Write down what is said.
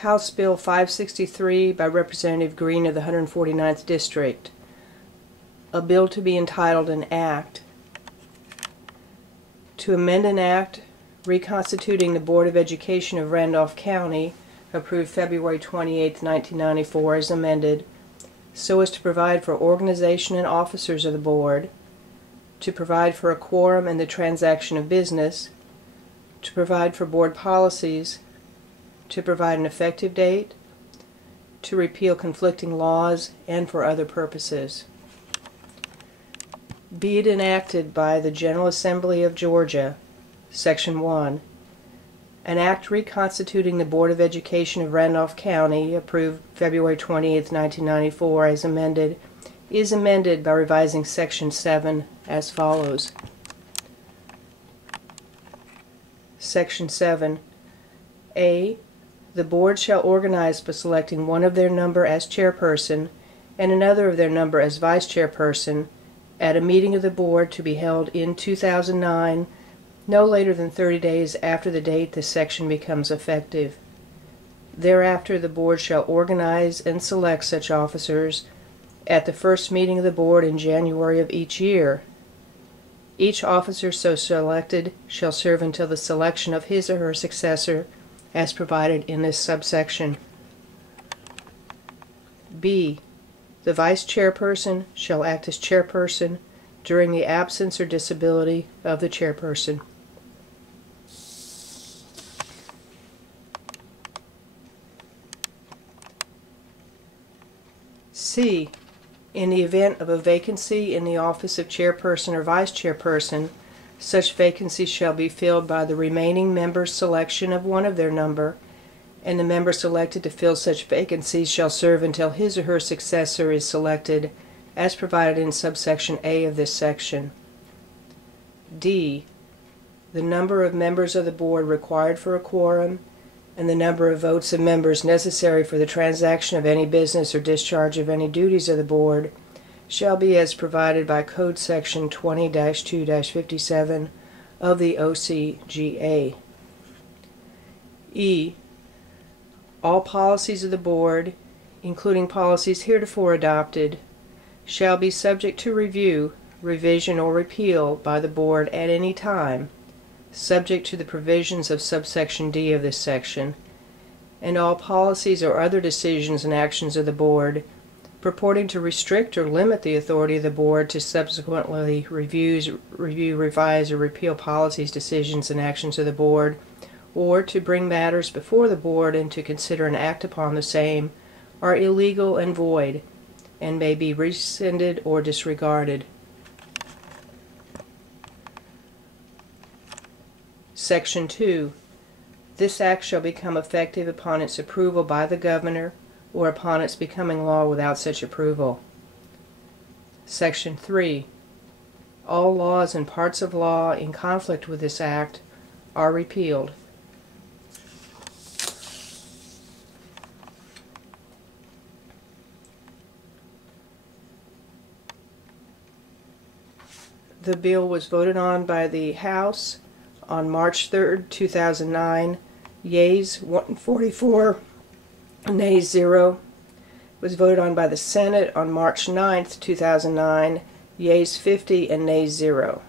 House Bill 563 by Representative Green of the 149th District. A bill to be entitled an Act to amend an act reconstituting the Board of Education of Randolph County, approved February 28, 1994, as amended, so as to provide for organization and officers of the Board, to provide for a quorum in the transaction of business, to provide for Board policies, to provide an effective date, to repeal conflicting laws, and for other purposes. Be it enacted by the General Assembly of Georgia, Section 1, an act reconstituting the Board of Education of Randolph County, approved February 28, 1994, as amended, is amended by revising Section 7 as follows. Section 7. A. The Board shall organize by selecting one of their number as chairperson and another of their number as vice chairperson at a meeting of the Board to be held in 2009, no later than 30 days after the date this section becomes effective. Thereafter, the Board shall organize and select such officers at the first meeting of the Board in January of each year. Each officer so selected shall serve until the selection of his or her successor as provided in this subsection. B. The vice chairperson shall act as chairperson during the absence or disability of the chairperson. C. In the event of a vacancy in the office of chairperson or vice chairperson, such vacancy shall be filled by the remaining member's selection of one of their number, and the member selected to fill such vacancies shall serve until his or her successor is selected, as provided in subsection A of this section. D. The number of members of the Board required for a quorum, and the number of votes of members necessary for the transaction of any business or discharge of any duties of the Board, shall be as provided by Code Section 20-2-57 of the OCGA. E. All policies of the Board, including policies heretofore adopted, shall be subject to review, revision, or repeal by the Board at any time, subject to the provisions of subsection D of this section, and all policies or other decisions and actions of the Board purporting to restrict or limit the authority of the Board to subsequently review, revise, or repeal policies, decisions, and actions of the Board, or to bring matters before the Board and to consider and act upon the same, are illegal and void, and may be rescinded or disregarded. Section 2. This act shall become effective upon its approval by the Governor, or upon its becoming law without such approval. Section 3. All laws and parts of law in conflict with this act are repealed. The bill was voted on by the House on March 3, 2009. Yeas 144. Nays 0. Was voted on by the Senate on March 9, 2009. Yeas 50 and nays 0.